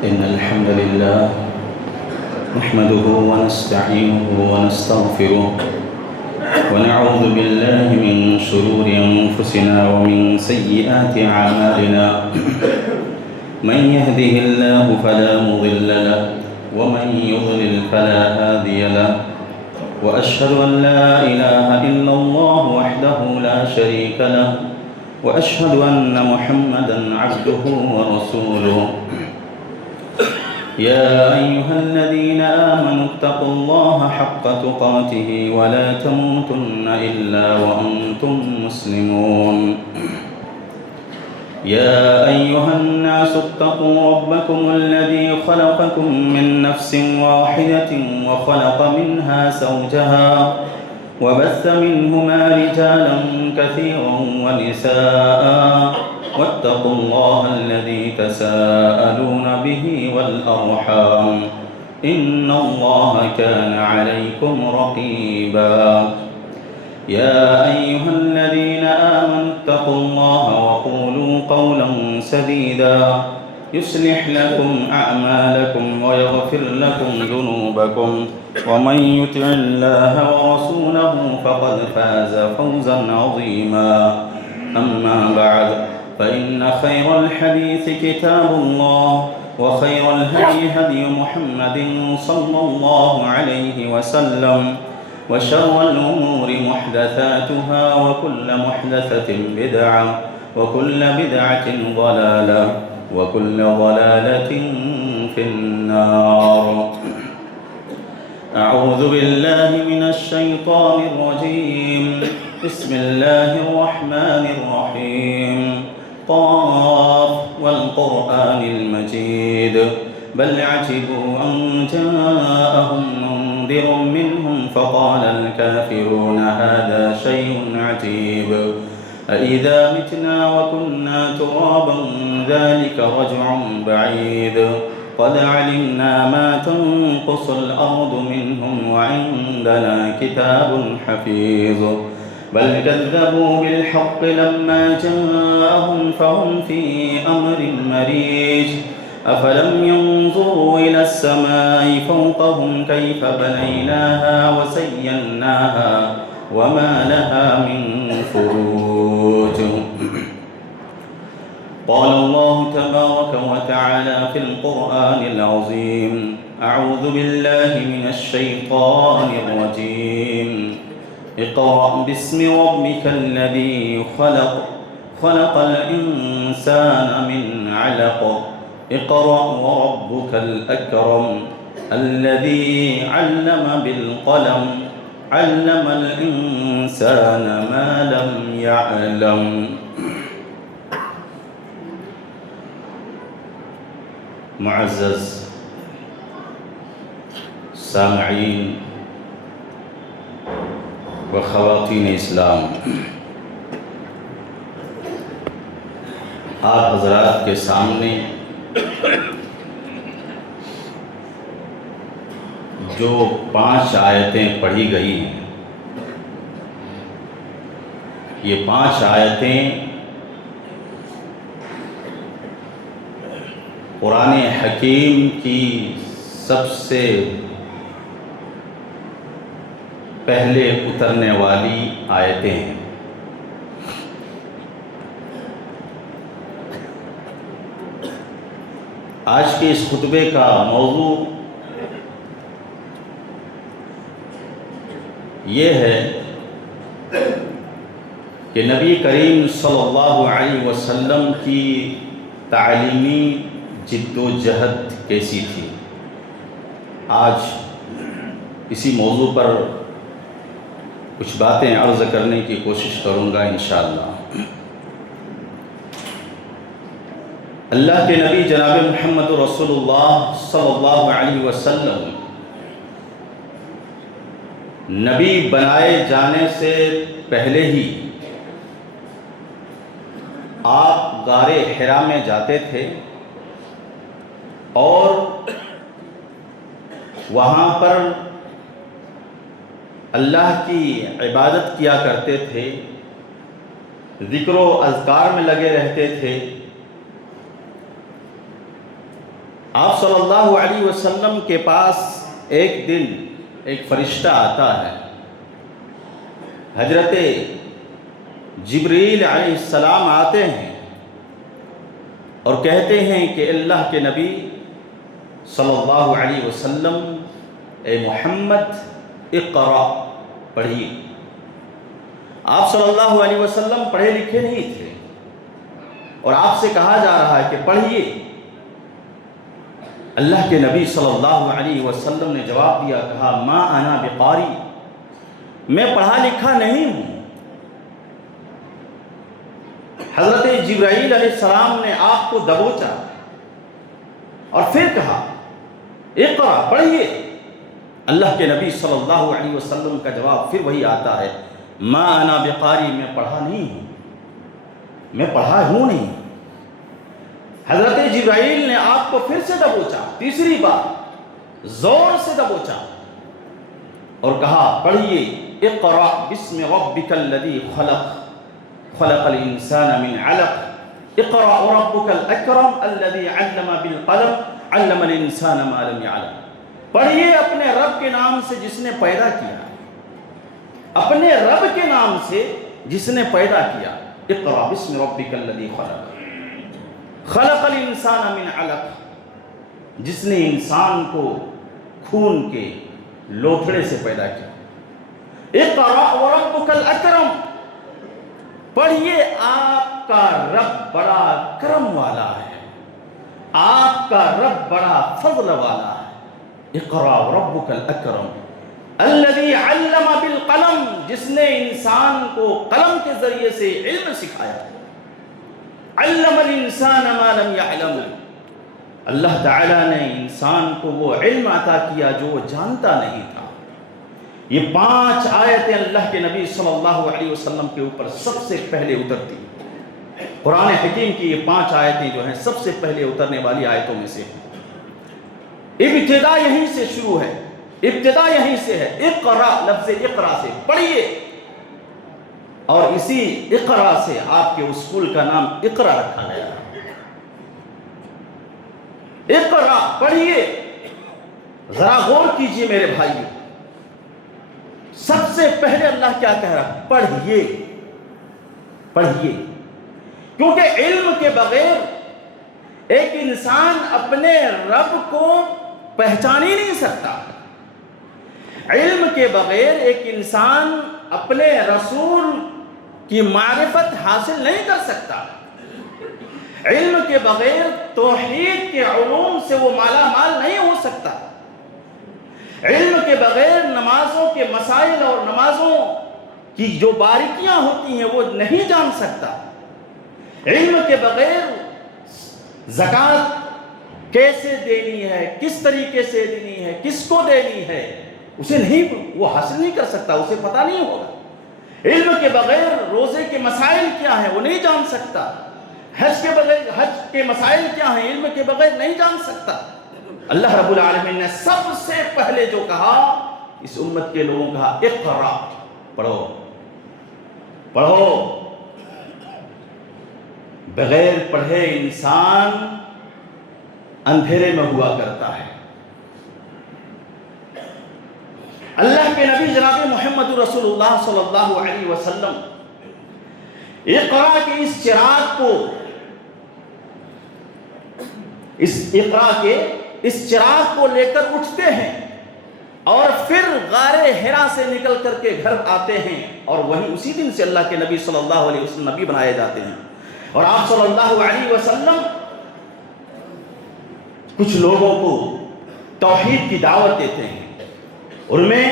إن الحمد لله نحمده ونستعينه ونستغفره ونعوذ بالله من شرور أنفسنا ومن سيئات أعمالنا من يهده الله فلا مضل له ومن يضلل فلا هادي له وأشهد أن لا إله إلا الله وحده لا شريك له وأشهد أن محمدًا عبده ورسوله يا أيها الذين آمنوا اتقوا الله حق تقاته ولا تموتن إلا وأنتم مسلمون يا أيها الناس اتقوا ربكم الذي خلقكم من نفس واحدة وخلق منها زوجها وبث منهما رجالا كثيرا ونساء واتقوا الله الذي تساءلون به والأرحام إن الله كان عليكم رقيبا يا أيها الذين آمنوا اتقوا الله وقولوا قولا سديدا يصلح لكم أعمالكم ويغفر لكم ذنوبكم ومن يطع الله ورسوله فقد فاز فوزا عظيما أما بعد فإن خير الحديث كتاب الله وخير الهدي هدي محمد صلى الله عليه وسلم وشر الأمور محدثاتها وكل محدثة بدعة وكل بدعة ضلالة وكل ضلالة في النار أعوذ بالله من الشيطان الرجيم بسم الله الرحمن الرحيم قاف والقرآن المجيد بل عجبوا أن جاءهم منذر منهم فقال الكافرون هذا شيء عجيب أإذا متنا وكنا ترابا ذلك رجع بعيد قد علمنا ما تنقص الأرض منهم وعندنا كتاب حفيظ بل كذبوا بالحق لما جاءهم فهم في أمر مريج أفلم ينظروا إلى السماء فوقهم كيف بنيناها وزيناها وما لها من فروج قال الله تبارك وتعالى في القرآن العظيم أعوذ بالله من الشيطان الرجيم اقرأ باسم ربك الذي خلق خلق الإنسان من علق اقرأ وربك الأكرم الذي علم بالقلم علم الإنسان ما لم يعلم معزز سامعین و خواتین اسلام، آپ حضرات کے سامنے جو 5 آیتیں پڑھی گئی ہیں، یہ 5 آیتیں قرآن حکیم کی سب سے پہلے اترنے والی آیتیں ہیں۔ آج کے اس خطبے کا موضوع یہ ہے کہ نبی کریم صلی اللہ علیہ وسلم کی تعلیمی جد و جہد کیسی تھی۔ آج اسی موضوع پر کچھ باتیں عرض کرنے کی کوشش کروں گا انشاءاللہ۔ اللہ کے نبی جناب محمد رسول اللہ صلی اللہ علیہ وسلم نبی بنائے جانے سے پہلے ہی آپ غار حرا میں جاتے تھے اور وہاں پر اللہ کی عبادت کیا کرتے تھے، ذکر و اذکار میں لگے رہتے تھے، آپ صلی اللہ علیہ وسلم کے پاس ایک دن ایک فرشتہ آتا ہے. حضرت جبریل علیہ السلام آتے ہیں اور کہتے ہیں کہ اللہ کے نبی صلی اللہ علیہ وسلم، اے محمد اقرا، پڑھیے. آپ صلی اللہ علیہ وسلم پڑھے لکھے نہیں تھے اور آپ سے کہا جا رہا ہے کہ پڑھیے. اللہ کے نبی صلی اللہ علیہ وسلم نے جواب دیا، کہا ما انا بقاری، میں پڑھا لکھا نہیں ہوں. حضرت جبرائیل علیہ السلام نے آپ کو دبوچا اور پھر کہا اقرا، پڑھیے. اللہ کے نبی صلی اللہ علیہ وسلم کا جواب پھر وہی آتا ہے، ما انا بقاری، میں پڑھا نہیں ہوں، میں پڑھا ہوں نہیں. حضرت جبرائیل نے آپ کو پھر سے دبوچا، تیسری بار زور سے دبوچا اور کہا پڑھیے، اقرا بسم ربک الذی خلق، خلق الانسان من علق، اقرا ربک الاکرم الذی علم بالقلم، علم الانسان ما لم يعلم. پڑھیے اپنے رب کے نام سے جس نے پیدا کیا، اپنے رب کے نام سے جس نے پیدا کیا. اقرا بسم ربک الذی خلق، خلق الانسان من علق، جس نے انسان کو خون کے لوتھڑے سے پیدا کیا. اقرا وربک الاکرم، پڑھیے آپ کا رب بڑا کرم والا ہے، آپ کا رب بڑا فضل والا ہے. اقرا وربک الاکرم الذی علم بالقلم، جس نے انسان کو قلم کے ذریعے سے علم سکھایا. علم الانسان ما لم يعلم، اللہ تعالیٰ نے انسان کو وہ علم عطا کیا جو وہ جانتا نہیں تھا. یہ 5 آیتیں اللہ کے نبی صلی اللہ علیہ وسلم کے اوپر سب سے پہلے اترتی. قرآن حکیم کی یہ 5 آیتیں جو ہیں سب سے پہلے اترنے والی آیتوں میں سے ہیں. ابتدا یہیں سے شروع ہے، ابتدا یہیں سے ہے. اقرا، لفظ اقرا سے پڑھیے، اور اسی اقرا سے آپ کے اسکول کا نام اقرا رکھا گیا. اقرا، پڑھیے. ذرا غور کیجئے میرے بھائیو، سب سے پہلے اللہ کیا کہہ رہا؟ پڑھیے، پڑھیے. کیونکہ علم کے بغیر ایک انسان اپنے رب کو پہچان ہی نہیں سکتا. علم کے بغیر ایک انسان اپنے رسول کی معرفت حاصل نہیں کر سکتا. علم کے بغیر توحید کے علوم سے وہ مالا مال نہیں ہو سکتا. علم کے بغیر نمازوں کے مسائل اور نمازوں کی جو باریکیاں ہوتی ہیں وہ نہیں جان سکتا. علم کے بغیر زکوٰۃ کیسے دینی ہے، کس طریقے سے دینی ہے، کس کو دینی ہے، اسے نہیں، وہ حاصل نہیں کر سکتا، اسے پتہ نہیں ہوگا. علم کے بغیر روزے کے مسائل کیا ہیں وہ نہیں جان سکتا. حج کے بغیر حج کے مسائل کیا ہیں علم کے بغیر نہیں جان سکتا. اللہ رب العالمین نے سب سے پہلے جو کہا اس امت کے لوگوں کہا اقرا، پڑھو، پڑھو. بغیر پڑھے انسان اندھیرے میں ہوا کرتا ہے. اللہ کے نبی جناب محمد رسول اللہ صلی اللہ علیہ وسلم اقرا کے اس چراغ کو، اقرا کے اس چراغ کو لے کر اٹھتے ہیں اور پھر غار حرا سے نکل کر کے گھر آتے ہیں، اور وہیں اسی دن سے اللہ کے نبی صلی اللہ علیہ وسلم نبی بنائے جاتے ہیں. اور آپ صلی اللہ علیہ وسلم کچھ لوگوں کو توحید کی دعوت دیتے ہیں. ان میں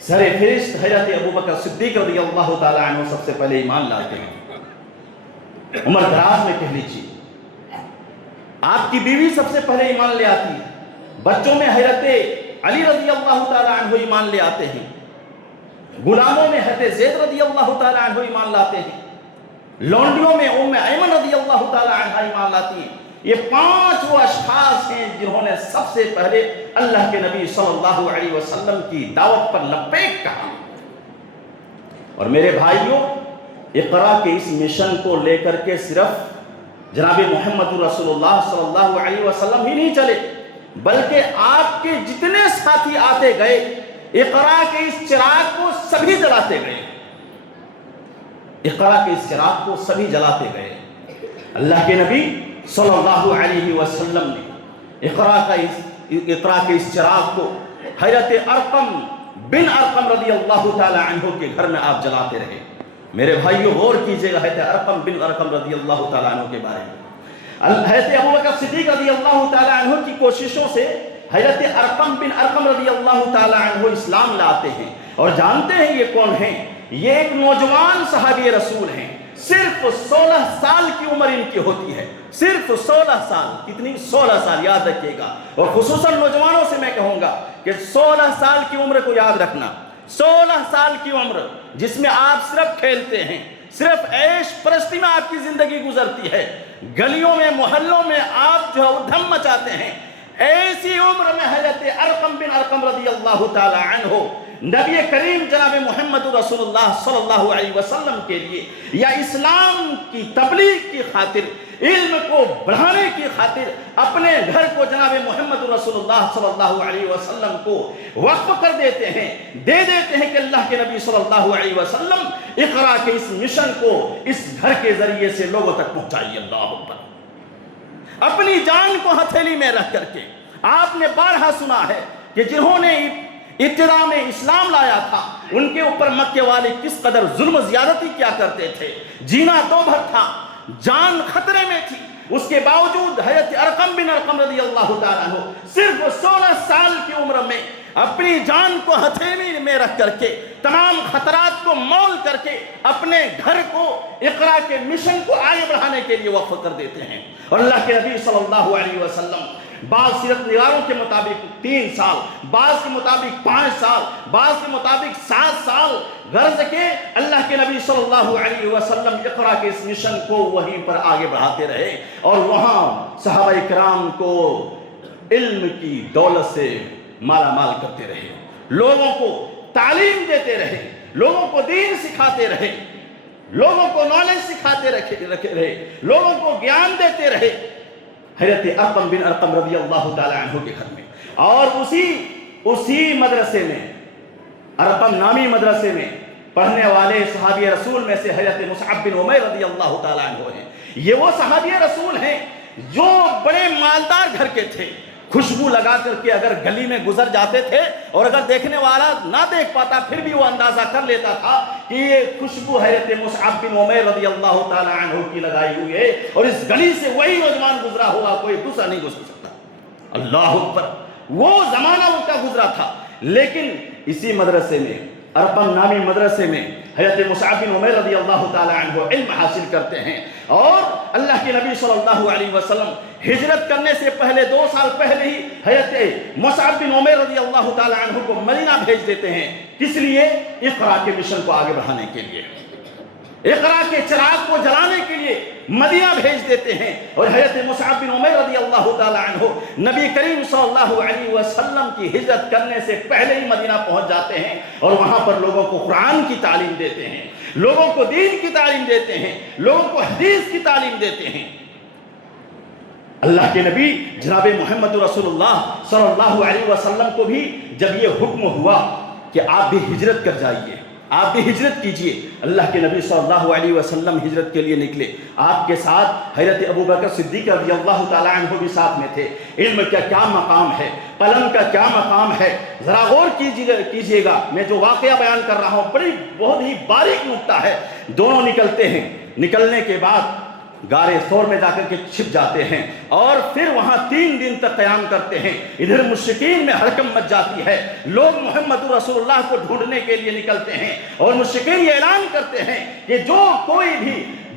سر فہرست حضرت ابوبکر صدیق رضی اللہ تعالیٰ عنہ سب سے پہلے ایمان لاتے ہیں. عمر دراز میں کہہ لیجیے، آپ کی بیوی سب سے پہلے ایمان لے آتی ہے. بچوں میں حضرت علی رضی اللہ تعالیٰ عنہ ایمان لے آتے ہیں. غلاموں میں حضرت زید رضی اللہ تعالیٰ عنہ ایمان لاتے ہیں. لونڈیوں میں ام ایمن رضی اللہ تعالیٰ عنہ ایمان لاتی ہیں. یہ 5 وہ اشخاص ہیں جنہوں نے سب سے پہلے اللہ کے نبی صلی اللہ علیہ وسلم کی دعوت پر لبیک کہا. اور میرے بھائیوں، اقرا کے اس مشن کو لے کر کے صرف جناب محمد رسول اللہ صلی اللہ علیہ وسلم ہی نہیں چلے، بلکہ آپ کے جتنے ساتھی آتے گئے اقرا کے اس چراغ کو سبھی جلاتے گئے، اقرا کے اس چراغ کو سبھی جلاتے گئے۔ اللہ کے نبی صلی اللہ علیہ وسلم نے اقرا کے اس چراغ کو حضرت ارقم بن ارقم رضی اللہ تعالی عنہ کے گھر میں آپ جلاتے رہے۔ میرے بھائیوں غور کیجئے گا حضرت ارقم بن ارقم رضی اللہ تعالی عنہ کے بارے میں۔ حضرت ابوبکر صدیق رضی اللہ تعالی عنہ کی کوششوں سے حضرت ارقم بن ارقم رضی اللہ تعالی عنہ اسلام لاتے ہیں، اور جانتے ہیں یہ کون ہیں؟ یہ ایک نوجوان صحابی رسول ہیں، صرف 16 سال کی عمر ان کی ہوتی ہے، صرف 16 سال۔ کتنی؟ 16 سال، یاد رکھیے گا۔ اور خصوصاً نوجوانوں سے میں کہوں گا کہ 16 سال کی عمر کو یاد رکھنا، 16 سال کی عمر جس میں آپ صرف کھیلتے ہیں، صرف عیش پرستی میں آپ کی زندگی گزرتی ہے، گلیوں میں محلوں میں آپ جو ہے ادھم مچاتے ہیں، ایسی عمر میں حضرت ارقم بن ارقم رضی اللہ تعالی عنہ نبی کریم جناب محمد رسول اللہ صلی اللہ علیہ وسلم کے لیے یا اسلام کی تبلیغ کی خاطر، علم کو بڑھانے کی خاطر اپنے گھر کو جناب محمد رسول اللہ صلی اللہ علیہ وسلم کو وقف کر دیتے ہیں، دے دیتے ہیں کہ اللہ کے نبی صلی اللہ علیہ وسلم اقرا کے اس مشن کو اس گھر کے ذریعے سے لوگوں تک پہنچائیے۔ اللہ اکبر۔ اپنی جان کو ہتھیلی میں رکھ کر کے آپ نے بارہا سنا ہے کہ جنہوں نے ابتدا میں اسلام لایا تھا ان کے اوپر مکے والے کس قدر ظلم و زیادتی کیا کرتے تھے، جینا دوبھر تھا، جان خطرے میں تھی، اس کے باوجود حضرت ارقم بن ارقم رضی اللہ تعالیٰ عنہ صرف 16 سال کی عمر میں اپنی جان کو ہتھیلی میں رکھ کر کے تمام خطرات کو مول کر کے اپنے گھر کو اقرا کے مشن کو آگے بڑھانے کے لیے وقف کر دیتے ہیں۔ اور اللہ کے نبی صلی اللہ علیہ وسلم بعض سیرت نگاروں کے مطابق 3 سال، بعض کے مطابق 5 سال، بعض کے مطابق 7 سال، غرض کہ اللہ کے نبی صلی اللہ علیہ وسلم اقرا کے اس مشن کو وہیں پر آگے بڑھاتے رہے، اور وہاں صحابہ کرام کو علم کی دولت سے مالا مال کرتے رہے، لوگوں کو تعلیم دیتے رہے، لوگوں کو دین سکھاتے رہے، لوگوں کو نالج سکھاتے رہے، لوگوں کو گیان دیتے رہے حضرت ارقم بن ارقم رضی اللہ تعالی عنہ کے گھر میں۔ اور اسی مدرسے میں، ارقم نامی مدرسے میں پڑھنے والے صحابی رسول میں سے حضرت مصعب بن عمیر رضی اللہ تعالی عنہ ہیں۔ یہ وہ صحابی رسول ہیں جو بڑے مالدار گھر کے تھے، خوشبو لگا کر کے اگر گلی میں گزر جاتے تھے اور اگر دیکھنے والا نہ دیکھ پاتا پھر بھی وہ اندازہ کر لیتا تھا کہ یہ خوشبو حضرت مصعب بن عمیر رضی اللہ تعالی عنہ کی لگائی ہوئی ہے، اور اس گلی سے وہی نوجوان گزرا ہوا کوئی دوسرا نہیں گزر سکتا۔ اللہ اکبر۔ وہ زمانہ ان کا گزرا تھا، لیکن اسی مدرسے میں، ارقم نامی مدرسے میں حضرت مصعب بن عمیر رضی اللہ تعالی عنہ علم حاصل کرتے ہیں، اور اللہ کے نبی صلی اللہ علیہ وسلم ہجرت کرنے سے پہلے 2 سال پہلے ہی حضرت مصعب بن عمیر رضی اللہ تعالی عنہ کو مدینہ بھیج دیتے ہیں۔ کس لیے؟ اقرا کے مشن کو آگے بڑھانے کے لیے، اقرا کے چراغ کو جلانے کے لیے مدینہ بھیج دیتے ہیں۔ اور حضرت مصعب بن عمیر رضی اللہ تعالی عنہ نبی کریم صلی اللہ علیہ وسلم کی ہجرت کرنے سے پہلے ہی مدینہ پہنچ جاتے ہیں، اور وہاں پر لوگوں کو قرآن کی تعلیم دیتے ہیں، لوگوں کو دین کی تعلیم دیتے ہیں، لوگوں کو حدیث کی تعلیم دیتے ہیں۔ اللہ کے نبی جناب محمد رسول اللہ صلی اللہ علیہ وسلم کو بھی جب یہ حکم ہوا کہ آپ بھی ہجرت کر جائیے، آپ بھی ہجرت کیجئے، اللہ کے نبی صلی اللہ علیہ وسلم ہجرت کے لیے نکلے۔ آپ کے ساتھ حضرت ابوبکر صدیق رضی اللہ تعالی عنہ بھی ساتھ میں تھے۔ علم کا کیا مقام ہے، قلم کا کیا مقام ہے، ذرا غور کیجئے گا۔ میں جو واقعہ بیان کر رہا ہوں بہت ہی باریک نکتہ ہے۔ دونوں نکلتے ہیں، نکلنے کے بعد غار ثور میں جا کر کے چھپ جاتے ہیں، اور پھر وہاں 3 دن تک قیام کرتے ہیں۔ ادھر مشرکین میں حرکم مچ جاتی ہے، لوگ محمد رسول اللہ کو ڈھونڈنے کے لیے نکلتے ہیں، اور مشرکین یہ اعلان کرتے ہیں کہ جو کوئی بھی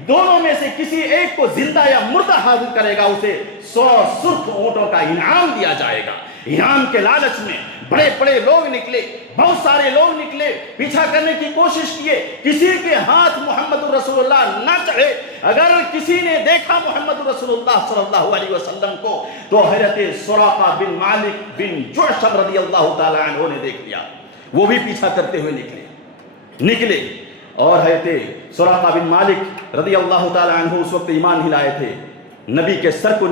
دونوں میں سے کسی ایک کو زندہ یا مردہ حاضر کرے گا اسے 100 سرخ اونٹوں کا انعام دیا جائے گا۔ انعام کے لالچ میں بڑے بڑے لوگ نکلے، بہت سارے لوگ نکلے، پیچھا کرنے کی کوشش کیے، کسی کے ہاتھ محمد رسول اللہ نہ چڑھے۔ اگر کسی نے دیکھا محمد رسول اللہ صلی اللہ علیہ وسلم کو تو حضرت سراقہ بن مالک بن جعشم رضی اللہ تعالی عنہ نے دیکھ لیا، وہ بھی پیچھا کرتے ہوئے نکلے، اور حضرت سراقہ بن مالک رضی اللہ تعالی عنہ اس وقت ایمان نہیں لائے تھے، نبی کے سر کو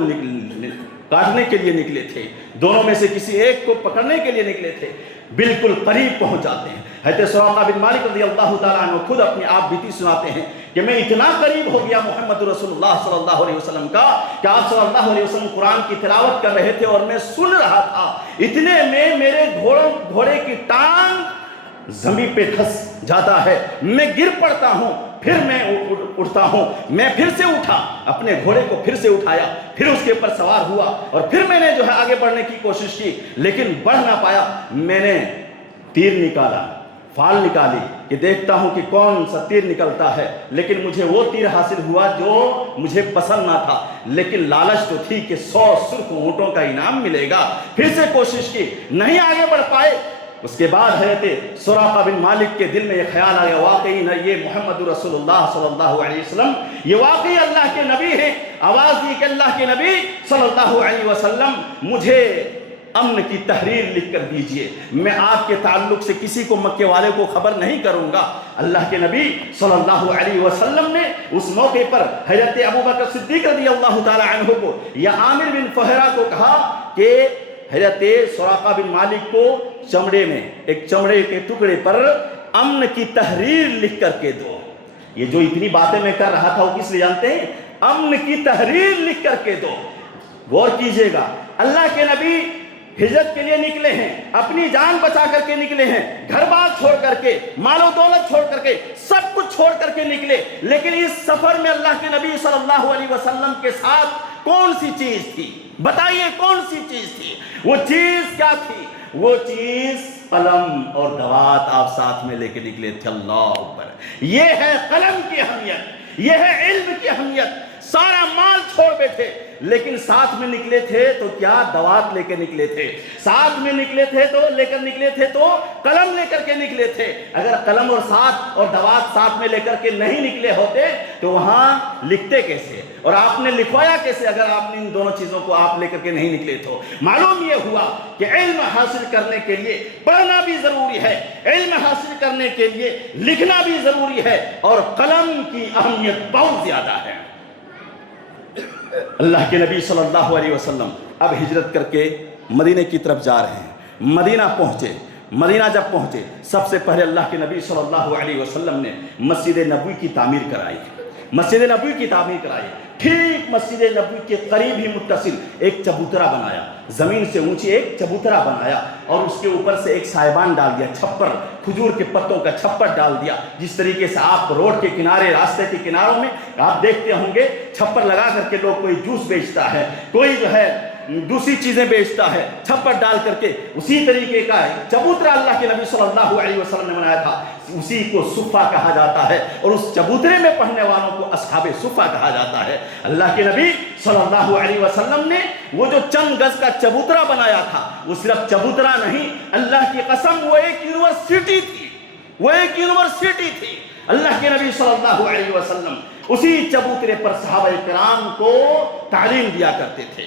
کاٹنے کے لیے نکلے تھے، دونوں میں سے کسی ایک کو پکڑنے کے لیے نکلے تھے، بالکل قریب پہنچ جاتے ہیں۔ حضرت سراقہ بن مالک رضی اللہ تعالیٰ عنہ خود اپنی آپ بیتی سناتے ہیں کہ میں اتنا قریب ہو گیا محمد رسول اللہ صلی اللہ علیہ وسلم کا کہ آپ صلی اللہ علیہ وسلم قرآن کی تلاوت کر رہے تھے اور میں سن رہا تھا، اتنے میں میرے گھوڑے کی ٹانگ زمین پہ دھس جاتا ہے، میں گر پڑتا ہوں، پھر میں اٹھتا ہوں، میں پھر سے اٹھا، اپنے گھوڑے کو پھر سے اٹھایا، پھر اس کے اوپر سوار ہوا اور پھر میں نے جو ہے آگے بڑھنے کی کوشش کی لیکن بڑھ نہ پایا۔ میں نے تیر نکالا، فال نکالی کہ دیکھتا ہوں کہ کون سا تیر نکلتا ہے، لیکن مجھے وہ تیر حاصل ہوا جو مجھے پسند نہ تھا، لیکن لالچ تو تھی کہ 100 سرخ اونٹوں کا انعام ملے گا۔ پھر سے کوشش کی، نہیں آگے بڑھ پائے۔ اس کے بعد حضرت سراقہ بن مالک کے دل میں یہ خیال آیا، واقعی نہ یہ محمد رسول اللہ صلی اللہ علیہ وسلم یہ واقعی اللہ کے نبی ہے۔ آواز دی کہ اللہ کے نبی صلی اللہ علیہ وسلم مجھے امن کی تحریر لکھ کر دیجئے، میں آپ کے تعلق سے کسی کو مکے والے کو خبر نہیں کروں گا۔ اللہ کے نبی صلی اللہ علیہ وسلم نے اس موقع پر حضرت ابوبکر صدیق رضی اللہ تعالی عنہ کو یا عامر بن فہرہ کو کہا کہ حضرت سراقہ بن مالک کو چمڑے میں ایک چمڑے کے ٹکڑے پر امن کی تحریر لکھ کر کے دو۔ یہ جو اتنی باتیں میں کر رہا تھا وہ کس لیے جانتے ہیں؟ امن کی تحریر لکھ کر کے دو۔ غور کیجئے گا، اللہ کے نبی ہجرت کے لیے نکلے ہیں، اپنی جان بچا کر کے نکلے ہیں، گھر بار چھوڑ کر کے، مال و دولت چھوڑ کر کے، سب کچھ چھوڑ کر کے نکلے، لیکن اس سفر میں اللہ کے نبی صلی اللہ علیہ وسلم کے ساتھ کون سی چیز تھی؟ بتائیے کون سی چیز تھی؟ وہ چیز کیا تھی؟ وہ چیز قلم اور دوات آپ ساتھ میں لے کے نکلے تھے۔ اللہ اکبر! یہ ہے قلم کی اہمیت، یہ ہے علم کی اہمیت۔ سارا مال چھوڑ بیٹھے لیکن ساتھ میں نکلے تھے تو کیا دوات لے کے نکلے تھے، ساتھ میں نکلے تھے تو لے کر نکلے تھے تو قلم لے کر کے نکلے تھے۔ اگر قلم اور ساتھ اور دوات ساتھ میں لے کر کے نہیں نکلے ہوتے تو وہاں لکھتے کیسے اور آپ نے لکھوایا کیسے اگر آپ نے ان دونوں چیزوں کو آپ لے کر کے نہیں نکلے تو؟ معلوم یہ ہوا کہ علم حاصل کرنے کے لیے پڑھنا بھی ضروری ہے، علم حاصل کرنے کے لیے لکھنا بھی ضروری ہے، اور قلم کی اہمیت بہت زیادہ ہے۔ اللہ کے نبی صلی اللہ علیہ وسلم اب ہجرت کر کے مدینہ کی طرف جا رہے ہیں۔ مدینہ پہنچے، مدینہ جب پہنچے سب سے پہلے اللہ کے نبی صلی اللہ علیہ وسلم نے مسجد نبوی کی تعمیر کرائی، مسجد نبوی کی تعمیر کرائی۔ ٹھیک مسجد نبوی کے قریب ہی متصل ایک چبوترا بنایا، زمین سے اونچی ایک چبوترا بنایا اور اس کے اوپر سے ایک سائبان ڈال دیا، چھپر، کھجور کے پتوں کا چھپر ڈال دیا۔ جس طریقے سے آپ روڈ کے کنارے، راستے کے کناروں میں آپ دیکھتے ہوں گے چھپر لگا کر کے لوگ کوئی جوس بیچتا ہے، کوئی جو ہے دوسری چیزیں بیچتا ہے، چھپر ڈال کر کے، اسی طریقے کا چبوترا اللہ کے نبی صلی اللہ علیہ وسلم نے بنایا تھا۔ اسی کو صفہ کہا جاتا ہے اور اس چبوترے میں پڑھنے والوں کو اصحاب صفہ کہا جاتا ہے۔ اللہ کے نبی صلی اللہ علیہ وسلم نے وہ جو چند گز کا چبوترا بنایا تھا وہ صرف چبوترا نہیں، اللہ کی قسم وہ ایک یونیورسٹی تھی، وہ ایک یونیورسٹی تھی۔ اللہ کے نبی صلی اللہ علیہ وسلم اسی چبوترے پر صحابہ کرام کو تعلیم دیا کرتے تھے،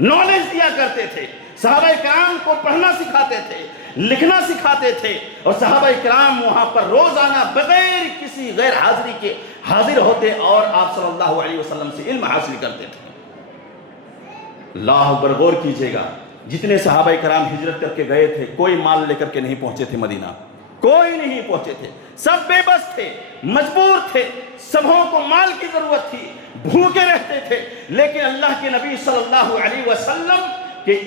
نالج دیا کرتے تھے، صحابہ کرام کو پڑھنا سکھاتے تھے، لکھنا سکھاتے تھے، اور صحابہ کرام وہاں پر روزانہ بغیر کسی غیر حاضری کے حاضر ہوتے اور آپ صلی اللہ علیہ وسلم سے علم حاصل کرتے تھے۔ اللہ اکبر! غور کیجئے گا، جتنے صحابہ کرام ہجرت کر کے گئے تھے کوئی مال لے کر کے نہیں پہنچے تھے مدینہ، کوئی نہیں پہنچے تھے، سب بے بس تھے، مجبور تھے، سبوں کو مال کی ضرورت تھی، بھوکے رہتے تھے، لیکن اللہ کے نبی صلی اللہ علیہ وسلم کے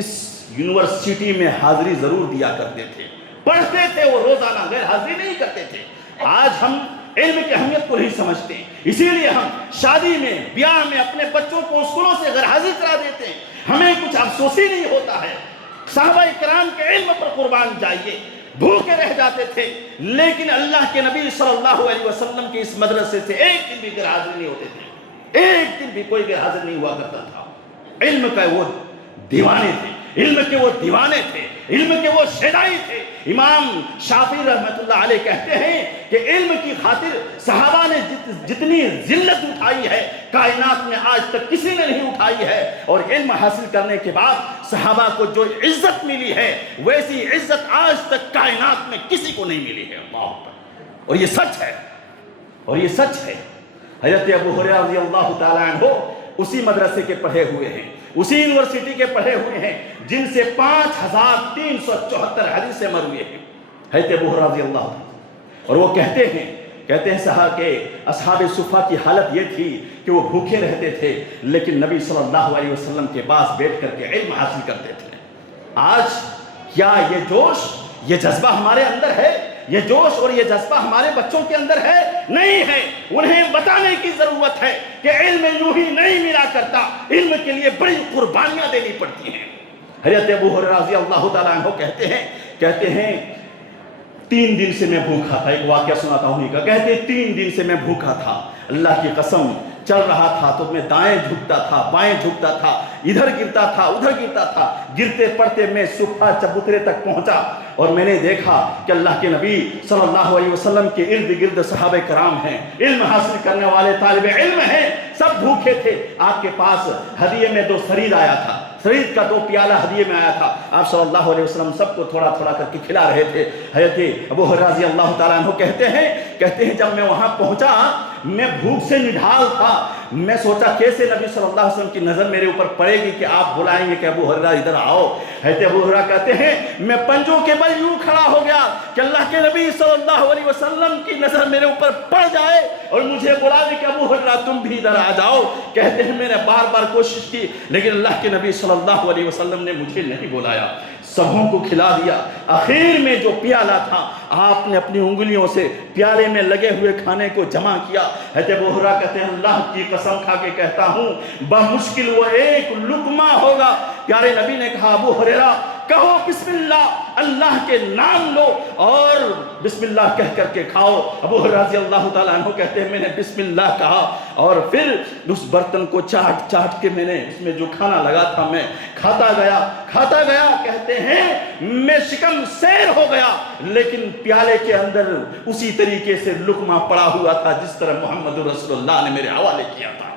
اس یونیورسٹی میں حاضری ضرور دیا کرتے تھے، پڑھتے تھے، وہ روزانہ غیر حاضری نہیں کرتے تھے۔ آج ہم علم کی اہمیت کو نہیں سمجھتے، اسی لیے ہم شادی میں، بیاہ میں اپنے بچوں کو اسکولوں سے غیر حاضر کرا دیتے ہیں، ہمیں کچھ افسوس ہی نہیں ہوتا ہے۔ صحابہ کرام کے علم پر قربان جائیے، بھوکے رہ جاتے تھے، لیکن اللہ کے نبی صلی اللہ علیہ وسلم کے اس مدرسے سے ایک دن بھی غیر حاضر نہیں ہوتے تھے، ایک دن بھی کوئی غیر حاضر نہیں ہوا کرتا تھا۔ علم کا وہ دیوانے تھے، علم کے وہ دیوانے تھے، علم کے وہ شیدائی تھے۔ امام شافعی رحمۃ اللہ علیہ کہتے ہیں کہ علم کی خاطر صحابہ نے جتنی ذلت اٹھائی ہے کائنات میں آج تک کسی نے نہیں اٹھائی ہے، اور علم حاصل کرنے کے بعد صحابہ کو جو عزت ملی ہے ویسی عزت آج تک کائنات میں کسی کو نہیں ملی ہے۔ اللہ اکبر! اور یہ سچ ہے، اور یہ سچ ہے۔ حضرت ابو ہریرہ رضی اللہ تعالیٰ عنہ اسی مدرسے کے پڑھے ہوئے ہیں، اسی یونیورسٹی کے پڑھے ہوئے ہیں جن سے 5374 حدیثیں مروی ہیں، حضرت ابو ہریرہ رضی اللہ عنہ۔ اور وہ کہتے ہیں صحابہ کہ اصحاب صفہ کی حالت یہ تھی کہ وہ بھوکے رہتے تھے لیکن نبی صلی اللہ علیہ وسلم کے پاس بیٹھ کر کے علم حاصل کرتے تھے۔ آج کیا یہ جوش، یہ جذبہ ہمارے اندر ہے؟ یہ جوش اور یہ جذبہ ہمارے بچوں کے اندر ہے؟ نہیں ہے۔ انہیں بتانے کی ضرورت ہے کہ علم یوں ہی نہیں ملا کرتا، علم کے لیے بڑی قربانیاں دینی پڑتی ہیں۔ حضرت ابو ہریرہ رضی اللہ تعالیٰ عنہ کہتے ہیں 3 دن سے میں بھوکا تھا۔ ایک واقعہ سناتا ہوں کا، کہتے 3 دن سے میں بھوکا تھا، اللہ کی قسم چل رہا تھا تو میں دائیں جھکتا تھا، بائیں جھکتا تھا، ادھر گرتا تھا، ادھر گرتا تھا، گرتے پڑتے میں صفحہ چبوترے تک پہنچا اور میں نے دیکھا کہ اللہ کے نبی صلی اللہ علیہ وسلم کے ارد گرد صحابہ کرام ہیں، علم حاصل کرنے والے طالب علم ہیں، سب بھوکے تھے۔ آپ کے پاس ہدیے میں 2 سرید آیا تھا، سرید کا 2 پیالہ ہدیے میں آیا تھا۔ آپ صلی اللہ علیہ وسلم سب کو تھوڑا تھوڑا کر کے کھلا رہے تھے۔ حضرت ابو ہریرہ رضی اللہ تعالیٰ عنہ کہتے ہیں جب میں وہاں پہنچا میں بھوک سے نڈھال تھا، میں سوچا کیسے نبی صلی اللہ علیہ وسلم کی نظر میرے اوپر پڑے گی کہ آپ بلائیں گے کہ ابو ہریرہ ادھر آؤ۔ حضرت ابو ہریرہ کہتے ہیں میں پنجوں کے بل یوں کھڑا ہو گیا کہ اللہ کے نبی صلی اللہ علیہ وسلم کی نظر میرے اوپر پڑ جائے اور مجھے بلا دے کہ ابو ہریرہ تم بھی ادھر آ جاؤ۔ کہتے ہیں میں نے بار بار کوشش کی لیکن اللہ کے نبی صلی اللہ علیہ وسلم نے مجھے نہیں بلایا، سبوں کو کھلا دیا۔ آخر میں جو پیالہ تھا آپ نے اپنی انگلیوں سے پیالے میں لگے ہوئے کھانے کو جمع کیا۔ حضرت ابو ہریرہ کہتے ہیں اللہ کی قسم کھا کے کہتا ہوں بمشکل وہ 1 لقمہ ہوگا۔ پیارے نبی نے کہا ابو ہریرہ کہو بسم اللہ، اللہ کے نام لو اور بسم اللہ کہہ کر کے کھاؤ۔ ابو ہریرہ رضی اللہ تعالیٰ عنہ کہتے ہیں میں نے بسم اللہ کہا اور پھر اس برتن کو چاٹ چاٹ کے میں نے اس میں جو کھانا لگا تھا میں کھاتا گیا۔ کہتے ہیں میں شکم سیر ہو گیا لیکن پیالے کے اندر اسی طریقے سے لقمہ پڑا ہوا تھا جس طرح محمد رسول اللہ نے میرے حوالے کیا تھا۔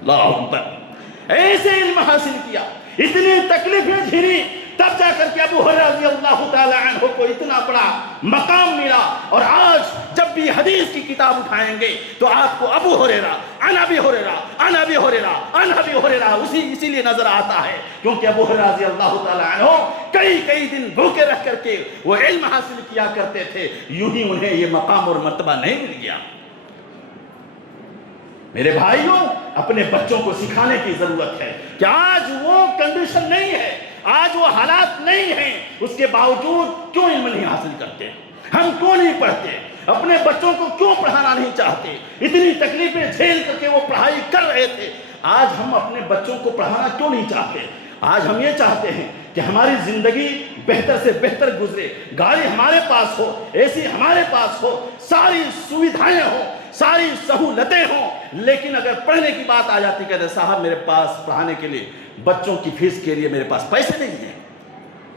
اللہ اکبر، ایسے علم حاصل کیا، اتنی تکلیفیں جھیلی، تب جا کر کے ابو ہریرہ رضی اللہ تعالی عنہ کو اتنا بڑا مقام ملا۔ اور آج جب بھی حدیث کی کتاب اٹھائیں گے تو آپ کو ابو ہریرہ عن ابی ہریرہ عن ابی ہریرہ عن ابی ہریرہ اسی لیے نظر آتا ہے کیونکہ ابو ہریرہ رضی اللہ تعالی عنہ کئی دن بھوکے رہ کر کے وہ علم حاصل کیا کرتے تھے، یوں ہی انہیں یہ مقام اور مرتبہ نہیں مل گیا۔ میرے بھائیوں، اپنے بچوں کو سکھانے کی ضرورت ہے کہ آج وہ کنڈیشن نہیں ہے، آج وہ حالات نہیں ہیں، اس کے باوجود کیوں علم نہیں حاصل کرتے؟ ہم کیوں نہیں پڑھتے؟ اپنے بچوں کو کیوں پڑھانا نہیں چاہتے؟ اتنی تکلیفیں جھیل کر کے وہ پڑھائی کر رہے تھے، آج ہم اپنے بچوں کو پڑھانا کیوں نہیں چاہتے؟ آج ہم یہ چاہتے ہیں کہ ہماری زندگی بہتر سے بہتر گزرے، گاڑی ہمارے پاس ہو، اے سی ہمارے پاس ہو، ساری سویدھائیں ہوں، ساری سہولتیں ہوں، لیکن اگر پڑھنے کی بات آ جاتی کہتے صاحب میرے پاس پڑھانے کے لیے بچوں کی فیس کے لیے میرے پاس پیسے نہیں ہیں۔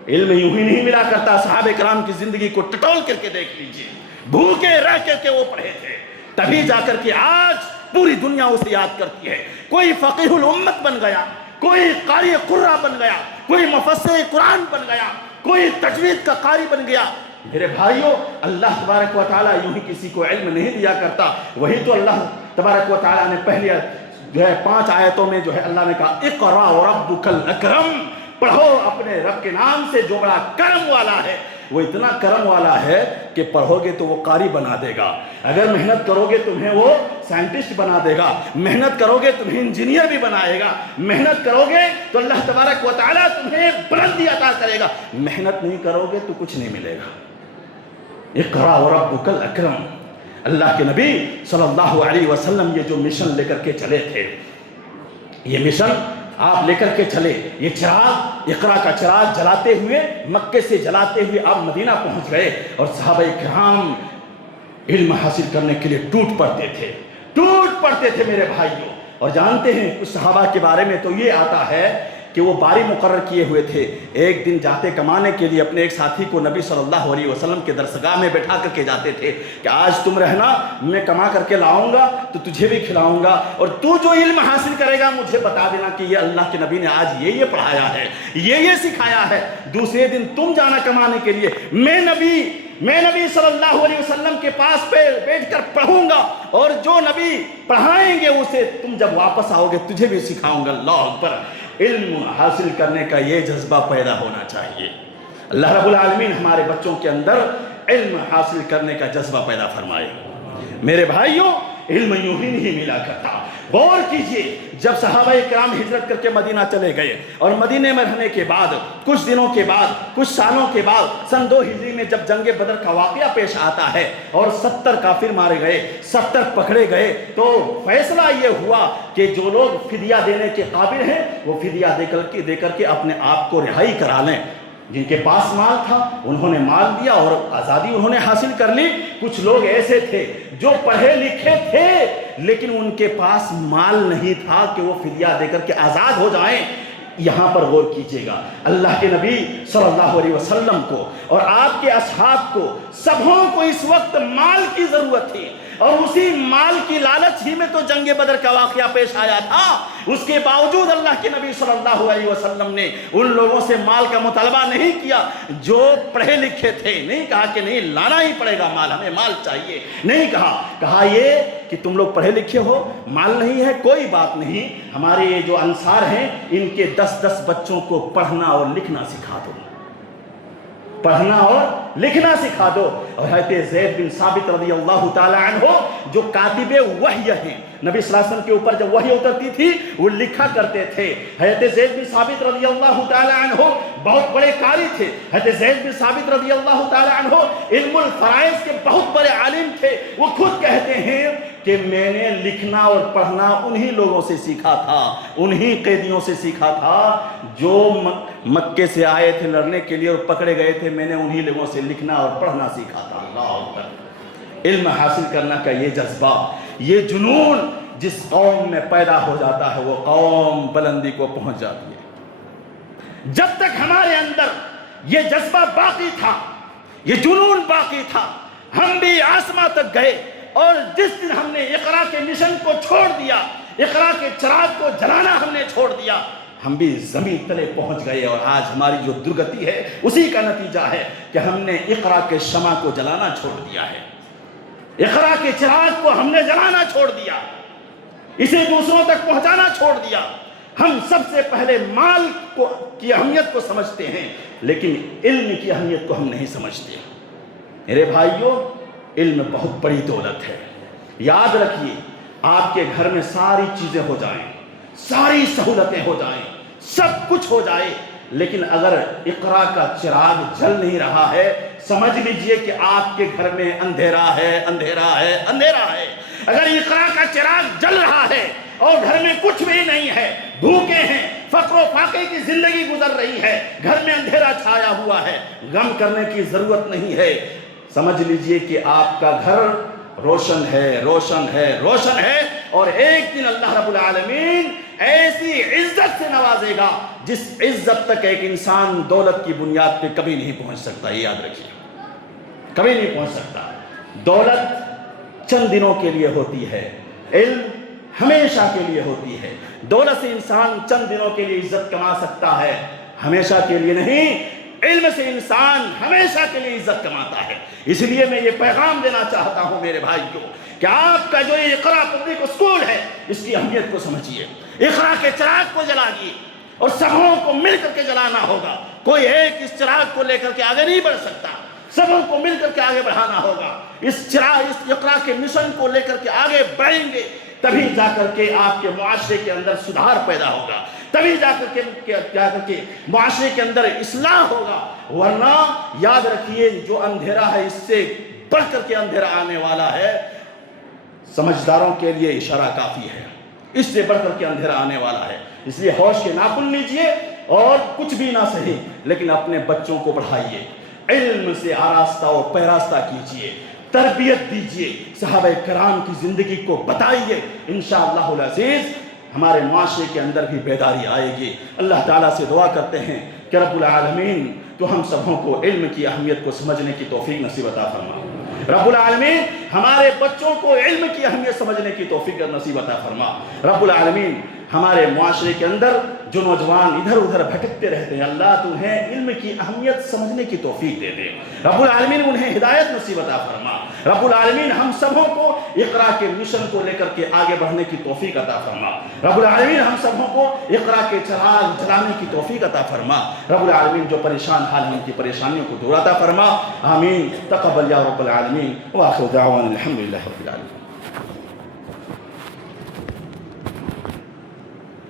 علم یوں ہی نہیں ملا کرتا، صحابہ کرام کی زندگی کو ٹٹول کر کے دیکھ لیجئے، بھوکے رہ کر کے وہ پڑھے تھے، تبھی جا کر کے آج پوری دنیا اسے یاد کرتی ہے۔ کوئی فقیہ الامت بن گیا، کوئی قاری قرہ بن گیا، کوئی مفسر قرآن بن گیا، کوئی تجوید کا قاری بن گیا۔ میرے بھائیوں، اللہ تبارک و تعالیٰ یوں ہی کسی کو علم نہیں دیا کرتا، وہی تو اللہ تبارک و تعالیٰ نے پہلے 5 آیتوں میں اللہ نے کہا اقرا وربک الاکرم، پڑھو اپنے رب کے نام سے جو بڑا کرم والا ہے۔ وہ اتنا کرم والا ہے کہ پڑھو گے تو وہ قاری بنا دے گا، اگر محنت کرو گے تمہیں وہ سائنٹسٹ بنا دے گا، محنت کرو گے تمہیں انجینئر بھی بنائے گا، محنت کرو گے تو اللہ تبارک و تعالیٰ تمہیں بلندی عطا کرے گا، محنت نہیں کرو گے تو کچھ نہیں ملے گا۔ اقرا وربک الاکرم، اللہ کے نبی صلی اللہ علیہ وسلم یہ جو مشن لے کر کے چلے تھے، یہ مشن آپ لے کر کے چلے، یہ چراغ اقرا کا چراغ جلاتے ہوئے مکے سے جلاتے ہوئے آپ مدینہ پہنچ گئے اور صحابہ کرام علم حاصل کرنے کے لیے ٹوٹ پڑتے تھے میرے بھائیوں۔ اور جانتے ہیں کچھ صحابہ کے بارے میں تو یہ آتا ہے کہ وہ باری مقرر کیے ہوئے تھے، ایک دن جاتے کمانے کے لیے اپنے ایک ساتھی کو نبی صلی اللہ علیہ وسلم کے درسگاہ میں بٹھا کر کے جاتے تھے کہ آج تم رہنا، میں کما کر کے لاؤں گا تو تجھے بھی کھلاؤں گا، اور تو جو علم حاصل کرے گا مجھے بتا دینا کہ یہ اللہ کے نبی نے آج یہ پڑھایا ہے، یہ سکھایا ہے۔ دوسرے دن تم جانا کمانے کے لیے، میں نبی صلی اللہ علیہ وسلم کے پاس پہ بیٹھ کر پڑھوں گا، اور جو نبی پڑھائیں گے اسے تم جب واپس آؤ گے تجھے بھی سکھاؤں گا۔ اللہ اکبر، علم حاصل کرنے کا یہ جذبہ پیدا ہونا چاہیے۔ اللہ رب العالمین ہمارے بچوں کے اندر علم حاصل کرنے کا جذبہ پیدا فرمائے۔ میرے بھائیوں، علم یوں ہی نہیں ملا کرتا۔ غور کیجئے، جب صحابہ کرام ہجرت کر کے مدینہ چلے گئے اور مدینہ میں رہنے کے بعد کچھ دنوں کے بعد، کچھ سالوں کے بعد، سن 2 ہجری میں جب جنگ بدر کا واقعہ پیش آتا ہے اور 70 کافر مارے گئے، 70 پکڑے گئے، تو فیصلہ یہ ہوا کہ جو لوگ فدیہ دینے کے قابل ہیں وہ فدیہ دے کر کے اپنے آپ کو رہائی کرا لیں۔ جن کے پاس مال تھا انہوں نے مال دیا اور آزادی انہوں نے حاصل کر لی۔ کچھ لوگ ایسے تھے جو پڑھے لکھے تھے لیکن ان کے پاس مال نہیں تھا کہ وہ فدیہ دے کر کے آزاد ہو جائیں۔ یہاں پر غور کیجئے گا، اللہ کے نبی صلی اللہ علیہ وسلم کو اور آپ کے اصحاب کو، سبھوں کو اس وقت مال کی ضرورت تھی، اور اسی مال کی لالچ ہی میں تو جنگ بدر کا واقعہ پیش آیا تھا۔ اس کے باوجود اللہ کے نبی صلی اللہ علیہ وسلم نے ان لوگوں سے مال کا مطالبہ نہیں کیا جو پڑھے لکھے تھے۔ نہیں کہا کہ نہیں لانا ہی پڑے گا مال، ہمیں مال چاہیے، نہیں کہا یہ کہ تم لوگ پڑھے لکھے ہو، مال نہیں ہے، کوئی بات نہیں، ہمارے یہ جو انصار ہیں ان کے 10 بچوں کو پڑھنا اور لکھنا سکھا دو، پڑھنا اور لکھنا سکھا دو۔ اور حضرت زید بن ثابت رضی اللہ تعالی عنہ جو کاتب وحی ہیں، نبی صلی اللہ علیہ وسلم کے اوپر جب وحی اترتی تھی وہ لکھا کرتے تھے۔ حضرت زید بن ثابت رضی اللہ تعالی عنہ بہت بڑے قاری تھے۔ حضرت زید بن ثابت رضی اللہ تعالی عنہ علم الفرائض کے بہت بڑے عالم تھے۔ وہ خود کہتے ہیں کہ میں نے لکھنا اور پڑھنا انہی لوگوں سے سیکھا تھا، انہی قیدیوں سے سیکھا تھا جو مکے سے آئے تھے لڑنے کے لیے اور پکڑے گئے تھے، میں نے انہی لوگوں سے لکھنا اور پڑھنا سیکھا تھا۔ اللہ اکبر۔ علم حاصل کرنا کا یہ جذبہ، یہ جنون جس قوم میں پیدا ہو جاتا ہے وہ قوم بلندی کو پہنچ جاتی ہے۔ جب تک ہمارے اندر یہ جذبہ باقی تھا، یہ جنون باقی تھا، ہم بھی آسمان تک گئے، اور جس دن ہم نے اقرا کے مشن کو چھوڑ دیا، اقرا کے چراغ کو جلانا ہم نے چھوڑ دیا، ہم بھی زمین تلے پہنچ گئے۔ اور آج ہماری جو درگتی ہے اسی کا نتیجہ ہے کہ ہم نے اقرا کے شمع کو جلانا چھوڑ دیا ہے، اقرا کے چراغ کو ہم نے جلانا چھوڑ دیا، اسے دوسروں تک پہنچانا چھوڑ دیا۔ ہم سب سے پہلے مال کی اہمیت کو سمجھتے ہیں لیکن علم کی اہمیت کو ہم نہیں سمجھتے۔ میرے بھائیوں، علم بہت بڑی دولت ہے۔ یاد رکھیے، آپ کے گھر میں ساری چیزیں ہو جائیں، ساری سہولتیں ہو جائیں، سب کچھ ہو جائے، لیکن اگر اقرا کا چراغ جل نہیں رہا ہے، سمجھ لیجئے کہ آپ کے گھر میں اندھیرا ہے، اندھیرا ہے، اندھیرا ہے۔ اگر اقرا کا چراغ جل رہا ہے اور گھر میں کچھ بھی نہیں ہے، بھوکے ہیں، فقر و فاقے کی زندگی گزر رہی ہے، گھر میں اندھیرا چھایا ہوا ہے، غم کرنے کی ضرورت نہیں ہے، سمجھ لیجئے کہ آپ کا گھر روشن ہے، روشن ہے، روشن ہے، اور ایک دن اللہ رب العالمین ایسی عزت سے نوازے گا جس عزت تک ایک انسان دولت کی بنیاد پہ کبھی نہیں پہنچ سکتا۔ یہ یاد رکھیے، کبھی نہیں پہنچ سکتا۔ دولت چند دنوں کے لیے ہوتی ہے، علم ہمیشہ کے لیے ہوتی ہے۔ دولت سے انسان چند دنوں کے لیے عزت کما سکتا ہے، ہمیشہ کے لیے نہیں۔ علم سے انسان ہمیشہ کے لیے عزت کماتا ہے۔ اس لیے میں یہ پیغام دینا چاہتا ہوں میرے بھائیوں کہ آپ کا جو یہ اقرا پبلک اسکول ہے اس کی اہمیت کو سمجھیے، اقرا کے چراغ کو جلائیے، اور سبوں کو مل کر کے جلانا ہوگا۔ کوئی ایک اس چراغ کو لے کر کے آگے نہیں بڑھ سکتا، سبوں کو مل کر کے آگے بڑھانا ہوگا۔ اس اقرا کے مشن کو لے کر کے آگے بڑھیں گے تبھی جا کر کے آپ کے معاشرے کے اندر سدھار پیدا ہوگا، تبھی جا کر کے معاشرے کے اندر اصلاح ہوگا۔ ورنہ یاد رکھیے، جو اندھیرا ہے اس سے بڑھ کر کے اندھیرا آنے والا ہے۔ سمجھداروں کے لیے اشارہ کافی ہے، اس سے بڑھ کر کے اندھیرا آنے والا ہے۔ اس لیے ہوش کے ناخن لیجئے اور کچھ بھی نہ صحیح لیکن اپنے بچوں کو پڑھائیے، علم سے آراستہ و پیراستہ کیجئے، تربیت دیجئے، صحابہ کرام کی زندگی کو بتائیے۔ انشاءاللہ العزیز ہمارے معاشرے کے اندر بھی بیداری آئے گی۔ اللہ تعالیٰ سے دعا کرتے ہیں کہ رب العالمین تو ہم سبوں کو علم کی اہمیت کو سمجھنے کی توفیق نصیب عطا فرما۔ رب العالمین ہمارے بچوں کو علم کی اہمیت سمجھنے کی توفیق نصیب عطا فرما۔ رب العالمین ہمارے معاشرے کے اندر جو نوجوان ادھر ادھر بھٹکتے رہتے ہیں، اللہ تو انہیں علم کی اہمیت سمجھنے کی توفیق دے دے۔ رب العالمین انہیں ہدایت نصیب عطا فرما۔ رب العالمین ہم سبوں کو اقرا کے مشن کو لے کر کے آگے بڑھنے کی توفیق عطا فرما۔ رب العالمین ہم سبوں کو اقرا کے چراغ جلانے کی توفیق عطا فرما۔ رب العالمین جو پریشان حال ہیں ان کی پریشانیوں کو دور عطا فرما۔ آمین۔ تقبل یا رب العالمین، وآخر دعوانا الحمدللہ رب العالمین۔